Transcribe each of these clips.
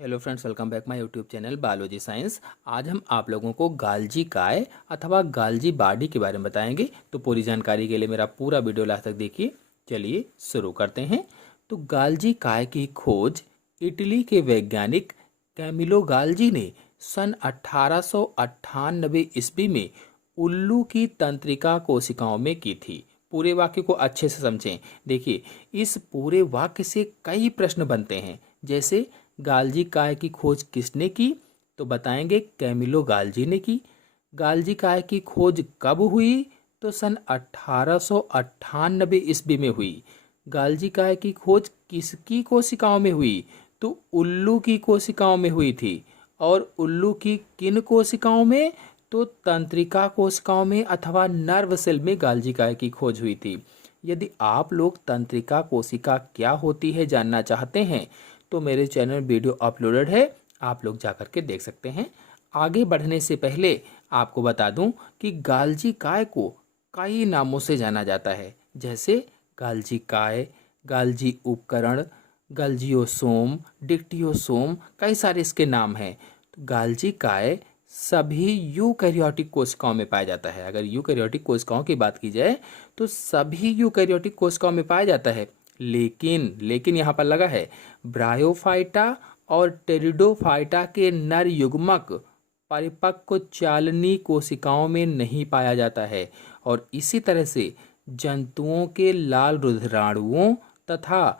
Hello friends, welcome back my YouTube channel biology science. आज हम आप लोगों को गाल्जी काय अथवा गाल्जी बॉडी के बारे में बताएंगे। तो पूरी जानकारी के लिए मेरा पूरा वीडियो लास्ट तक देखिए। चलिए शुरू करते हैं। तो गाल्जी काय की खोज इटली के वैज्ञानिक कैमिलो गाल्जी ने सन 1898 ईस्वी में उल्लू की तंत्रिका कोशिकाओं में की थी। पूरे वाक्य को अच्छे से समझें। देखिए, इस पूरे वाक्य से कई प्रश्न बनते हैं। जैसे गाल्जी काय की खोज किसने की? तो बताएंगे कैमिलो गाल्जी ने की। गाल्जी काय की खोज कब हुई? तो सन 1898 ईस्वी में हुई। गाल्जी काय की खोज किसकी कोशिकाओं में हुई? तो उल्लू की कोशिकाओं में हुई थी। और उल्लू की किन कोशिकाओं में? तो तंत्रिका कोशिकाओं में अथवा नर्व सेल में गाल्जी काय की खोज हुई थी। यदि आप लोग तंत्रिका कोशिका क्या होती है जानना चाहते हैं तो मेरे चैनल वीडियो अपलोडेड है, आप लोग जाकर के देख सकते हैं। आगे बढ़ने से पहले आपको बता दूं कि गाल्जी काय को कई नामों से जाना जाता है। जैसे गाल्जी काय, गाल्जी उपकरण, गाल्जियोसोम, डिक्टियोसोम, कई सारे इसके नाम हैं। तो गाल्जी काय सभी यूकैरियोटिक कोशिकाओं में पाया जाता है। अगर यूकैरियोटिक कोशिकाओं की बात की जाए तो सभी यूकैरियोटिक कोशिकाओं में पाया जाता है। लेकिन यहाँ पर लगा है, ब्रायोफाइटा और टेरिडोफाइटा के नर युग्मक परिपक्व चालनी कोशिकाओं में नहीं पाया जाता है। और इसी तरह से जंतुओं के लाल रुधिराणुओं तथा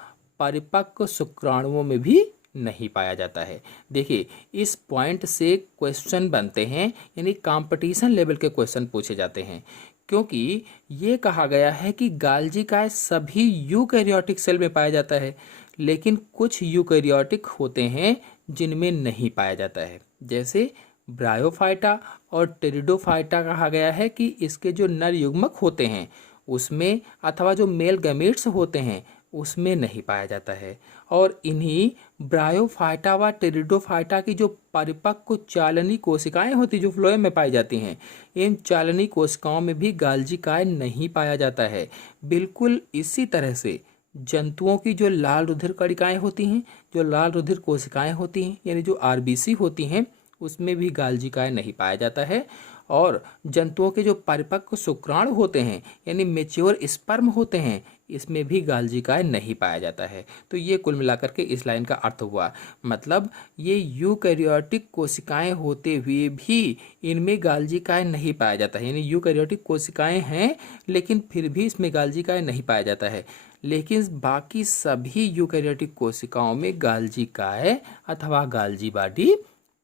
परिपक्व शुक्राणुओं में भी नहीं पाया जाता है। देखिए, इस पॉइंट से क्वेश्चन बनते हैं, यानी कंपटीशन लेवल के क्वेश्चन पूछे जाते हैं। क्योंकि ये कहा गया है कि गाल्जी काय सभी यूकैरियोटिक सेल में पाया जाता है, लेकिन कुछ यूकैरियोटिक होते हैं जिनमें नहीं पाया जाता है। जैसे ब्रायोफाइटा और टेरिडोफाइटा कहा गया है कि इसके जो नर युग्मक होते हैं उसमें, अथवा जो मेल गैमेट्स होते हैं उसमें नहीं पाया जाता है। और इन्हीं ब्रायोफाइटा व टेरिडोफाइटा की जो परिपक्व चालनी कोशिकाएं होती जो फ्लोएम में पाई जाती हैं, इन चालनी कोशिकाओं में भी गाल्जी काय नहीं पाया जाता है। बिल्कुल इसी तरह से जंतुओं की जो लाल रुधिर कणिकाएं होती हैं, जो लाल रुधिर कोशिकाएं होती हैं, यानी जो आरबीसी होती हैं, उसमें भी गाल्जी काय नहीं पाया जाता है। और जंतुओं के जो परिपक्व शुक्राणु होते हैं, यानी मेच्योर स्पर्म होते हैं, इसमें भी गाल्जी काय नहीं पाया जाता है। तो ये कुल मिलाकर के इस लाइन का अर्थ हुआ। मतलब ये यूकैरियोटिक कोशिकाएं होते हुए भी इनमें गाल्जी काय नहीं पाया जाता है। यानी यूकैरियोटिक कोशिकाएं हैं लेकिन फिर भी इसमें गाल्जी काय नहीं पाया जाता है। लेकिन बाकी सभी यूकैरियोटिक कोशिकाओं में गाल्जी काय अथवा गाल्जी बॉडी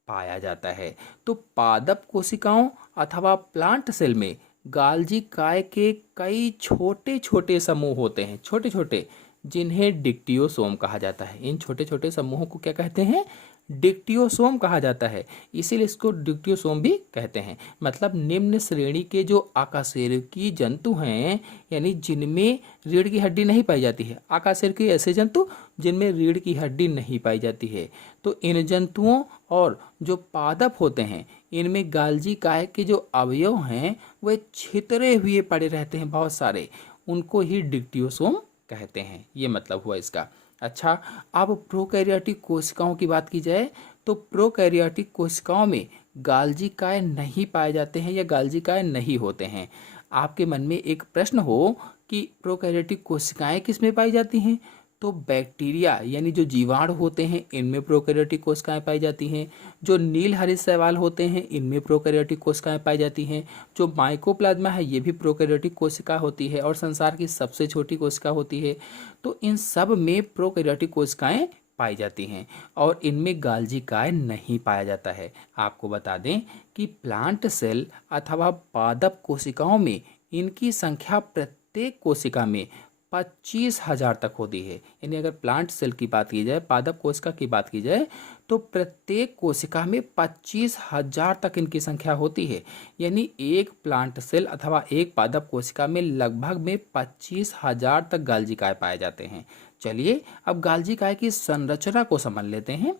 पाया जाता है। तो पादप कोशिकाओं अथवा प्लांट सेल में गाल्जी काय के कई छोटे छोटे समूह होते हैं, छोटे छोटे, जिन्हें डिक्टियोसोम कहा जाता है। इन छोटे छोटे समूहों को क्या कहते हैं? डिक्टियोसोम कहा जाता है। इसीलिए इसको डिक्टियोसोम भी कहते हैं। मतलब निम्न श्रेणी के जो आकाशेरुकी जंतु हैं, यानी जिनमें रीढ़ की हड्डी नहीं पाई जाती है। आकाशेरुकी ऐसे जंतु जिनमें रीढ़ की हड्डी नहीं पाई जाती है। तो इन जंतुओं और जो पादप होते हैं, इनमें गाल्जी काय के जो अवयव हैं वे छितरे हुए पड़े रहते हैं बहुत सारे, उनको ही डिक्टियोसोम कहते हैं। ये मतलब हुआ इसका। अच्छा, अब प्रोकैरियोटिक कोशिकाओं की बात की जाए तो प्रोकैरियोटिक कोशिकाओं में गाल्जी काय नहीं पाए जाते हैं या गाल्जी काय नहीं होते हैं। आपके मन में एक प्रश्न हो कि प्रोकैरियोटिक कोशिकाएं किस में पाई जाती हैं? तो बैक्टीरिया यानी जो जीवाणु होते हैं इनमें प्रोकैरियोटिक कोशिकाएं पाई जाती हैं। जो नील हरित शैवाल होते हैं इनमें प्रोकैरियोटिक कोशिकाएं पाई जाती हैं। जो माइकोप्लाज्मा है ये भी प्रोकैरियोटिक कोशिका होती है और संसार की सबसे छोटी कोशिका होती है। तो इन सब में प्रोकैरियोटिक कोशिकाएं पाई जाती हैं और इनमें गाल्जी काय नहीं पाया जाता है। आपको बता दें कि प्लांट सेल अथवा पादप कोशिकाओं में इनकी संख्या प्रत्येक कोशिका में 25,000 तक होती है। यानी अगर प्लांट सेल की बात की जाए, पादप कोशिका की बात की जाए, तो प्रत्येक कोशिका में 25,000 तक इनकी संख्या होती है। यानी एक प्लांट सेल अथवा एक पादप कोशिका में लगभग में 25,000 तक गाल्जी काय पाए जाते हैं। चलिए अब गाल्जी काय की संरचना को समझ लेते हैं।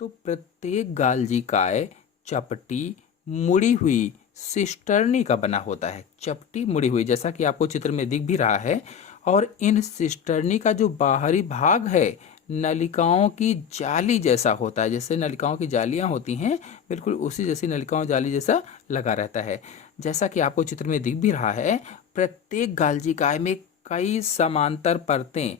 तो प्रत्येक गाल्जी काय चपटी मुड़ी हुई सिस्टर्नी का बना होता है। चपटी मुड़ी हुई, जैसा कि आपको चित्र में दिख भी रहा है। और इन सिस्टर्नी का जो बाहरी भाग है नलिकाओं की जाली जैसा होता है। जैसे नलिकाओं की जालियां होती हैं, बिल्कुल उसी जैसी नलिकाओं जाली जैसा लगा रहता है। जैसा कि आपको चित्र में दिख भी रहा है, प्रत्येक गालजी काय में कई समांतर परतें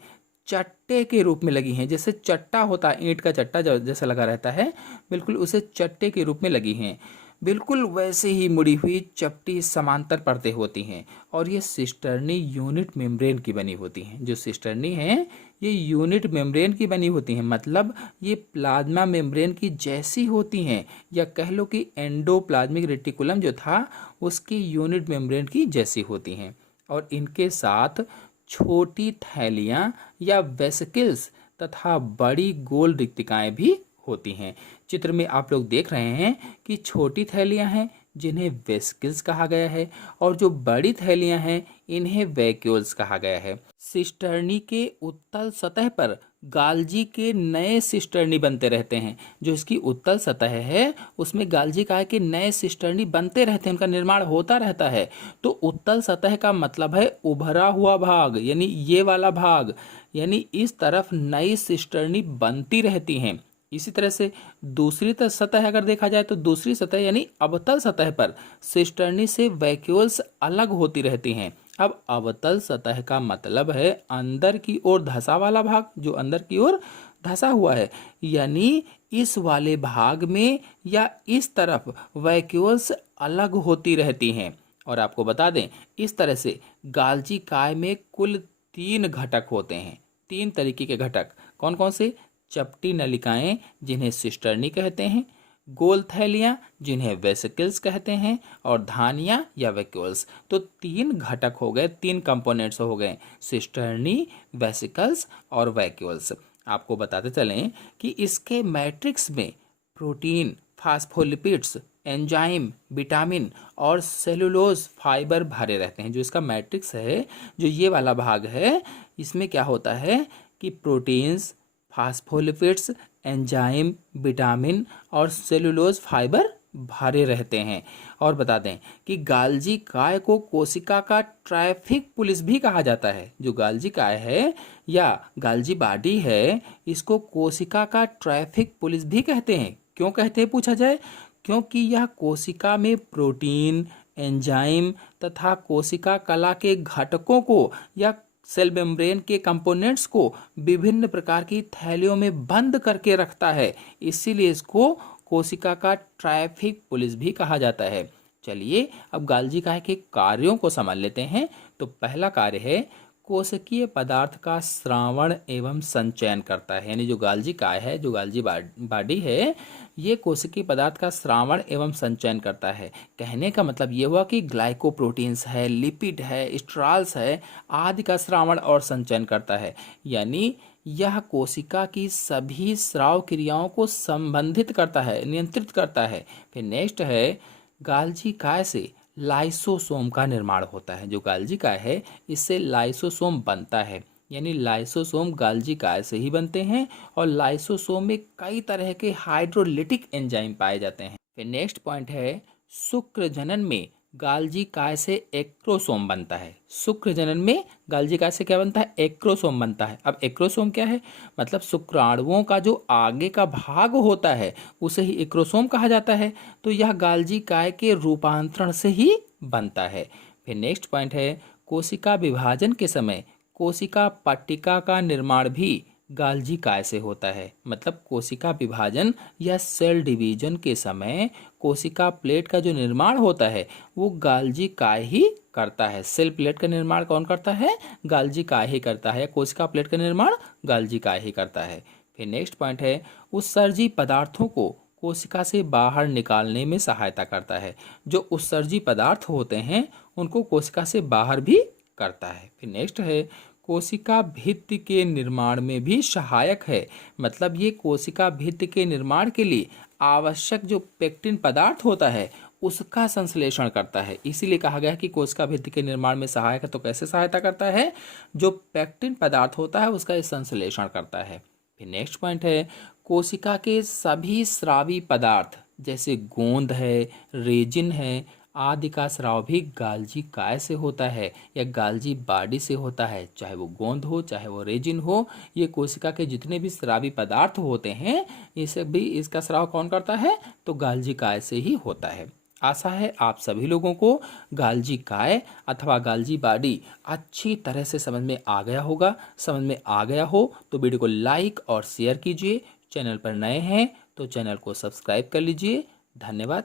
चट्टे के रूप में लगी हैं। जैसे चट्टा होता है, ईंट का चट्टा जैसा लगा रहता है, बिल्कुल उसे चट्टे के रूप में लगी हैं। बिल्कुल वैसे ही मुड़ी हुई चपटी समांतर परतें होती हैं और ये सिस्टर्नी यूनिट मेम्ब्रेन की बनी होती हैं। जो सिस्टर्नी हैं ये यूनिट मेम्ब्रेन की बनी होती हैं, मतलब ये प्लाज्मा मेम्ब्रेन की जैसी होती हैं, या कह लो कि एंडोप्लाज्मिक रेटिकुलम जो था उसकी यूनिट मेम्ब्रेन की जैसी होती हैं। और इनके साथ छोटी थैलियाँ या वेसिकल्स तथा बड़ी गोल रिक्तिकाएं भी होती हैं। चित्र में आप लोग देख रहे हैं कि छोटी थैलियां हैं जिन्हें वेसिकल्स कहा गया है, और जो बड़ी थैलियां हैं इन्हें वैक्यूल्स कहा गया है। सिस्टर्नी के उत्तल सतह पर गाल्जी के नए सिस्टर्नी बनते रहते हैं। जो इसकी उत्तल सतह है उसमें गाल्जी काय के नए सिस्टर्नी बनते रहते हैं, उनका निर्माण होता रहता है। तो उत्तल सतह का मतलब है उभरा हुआ भाग, यानी ये वाला भाग, यानी इस तरफ नई सिस्टर्नी बनती रहती हैं। इसी तरह से दूसरी सतह अगर देखा जाए तो दूसरी सतह यानी अवतल सतह पर सिस्टर्नी से वैक्यूल्स अलग होती रहती हैं। अब अवतल सतह का मतलब है अंदर की ओर धंसा वाला भाग, जो अंदर की ओर धंसा हुआ है, यानी इस वाले भाग में या इस तरफ वैक्यूल्स अलग होती रहती हैं। और आपको बता दें, इस तरह से गाल्जी काय में कुल 3 घटक होते हैं। 3 तरीके के घटक कौन कौन से? चपटी नलिकाएं जिन्हें सिस्टर्नी कहते हैं, गोल थैलियां जिन्हें वेसिकल्स कहते हैं, और धानियां या वैक्यूल्स। तो 3 घटक हो गए, 3 कंपोनेंट्स हो गए, सिस्टर्नी, वेसिकल्स और वैक्यूल्स। आपको बताते चलें कि इसके मैट्रिक्स में प्रोटीन, फास्फोलिपिड्स, एंजाइम, विटामिन और सेलुलोज फाइबर भरे रहते हैं। जो इसका मैट्रिक्स है, जो ये वाला भाग है, इसमें क्या होता है कि प्रोटीन्स, फास्फोलिपिड्स, एंजाइम, विटामिन और सेलुलोज फाइबर भरे रहते हैं। और बता दें कि गाल्जी काय को कोशिका का ट्रैफिक पुलिस भी कहा जाता है। जो गाल्जी काय है या गाल्जी बॉडी है, इसको कोशिका का ट्रैफिक पुलिस भी कहते हैं। क्यों कहते हैं पूछा जाए? क्योंकि यह कोशिका में प्रोटीन, एंजाइम तथा कोशिका कला के घटकों को या सेल मेम्ब्रेन के कंपोनेंट्स को विभिन्न प्रकार की थैलियों में बंद करके रखता है, इसीलिए इसको कोशिका का ट्रैफिक पुलिस भी कहा जाता है। चलिए अब गाल्जी काय के कार्यों को समझ लेते हैं। तो पहला कार्य है कोशिकीय पदार्थ का श्रावण एवं संचयन करता है। यानी जो गाल्जी काय है, जो गाल्जी बॉडी है, ये कोशिकीय पदार्थ का श्रावण एवं संचयन करता है। कहने का मतलब ये हुआ कि ग्लाइकोप्रोटीन्स है, लिपिड है, स्ट्रॉल्स है आदि का श्रावण और संचयन करता है। यानी यह कोशिका की सभी स्राव क्रियाओं को संबंधित करता है, नियंत्रित करता है। फिर नेक्स्ट है गाल्जी काय से लाइसोसोम का निर्माण होता है। जो गाल्जी काय है इससे लाइसोसोम बनता है, यानी लाइसोसोम गाल्जी काय से ही बनते हैं। और लाइसोसोम में कई तरह के हाइड्रोलिटिक एंजाइम पाए जाते हैं। फिर नेक्स्ट पॉइंट है शुक्र जनन में गाल्जी काय से एक्रोसोम बनता है। शुक्र जनन में गाल्जी काय से क्या बनता है? एक्रोसोम बनता है। अब एक्रोसोम क्या है? मतलब शुक्राणुओं का जो आगे का भाग होता है उसे ही एक्रोसोम कहा जाता है। तो यह गाल्जी काय के रूपांतरण से ही बनता है। फिर नेक्स्ट पॉइंट है कोशिका विभाजन के समय कोशिका पट्टिका का निर्माण भी गाल्जी काय से होता है। मतलब कोशिका विभाजन या सेल डिवीजन के समय कोशिका प्लेट का जो निर्माण होता है वो गाल्जी काय ही करता है। सेल प्लेट का निर्माण कौन करता है? गाल्जी काय ही करता है। कोशिका प्लेट का निर्माण गाल्जी काय ही करता है। फिर नेक्स्ट पॉइंट है उत्सर्जी पदार्थों को कोशिका से बाहर निकालने में सहायता करता है। जो उत्सर्जी पदार्थ होते हैं उनको कोशिका से बाहर भी करता है। फिर नेक्स्ट है कोशिका भित्ति के निर्माण में भी सहायक है। मतलब ये कोशिका भित्ति के निर्माण के लिए आवश्यक जो पेक्टिन पदार्थ होता है उसका संश्लेषण करता है। इसीलिए कहा गया है कि कोशिका भित्ति के निर्माण में सहायक है। तो कैसे सहायता करता है? जो पेक्टिन पदार्थ होता है उसका संश्लेषण करता है। फिर नेक्स्ट पॉइंट है कोशिका के सभी स्रावी पदार्थ जैसे गोंद है, रेजिन है आदि का स्राव भी गाल्जी काय से होता है या गाल्जी बाडी से होता है, चाहे वो गोंद हो चाहे वो रेजिन हो। ये कोशिका के जितने भी स्रावी पदार्थ होते हैं इसे भी इसका स्राव कौन करता है, तो गाल्जी काय से ही होता है। आशा है आप सभी लोगों को गाल्जी काय अथवा गाल्जी बाडी अच्छी तरह से समझ में आ गया होगा। समझ में आ गया हो तो वीडियो को लाइक और शेयर कीजिए। चैनल पर नए हैं तो चैनल को सब्सक्राइब कर लीजिए। धन्यवाद।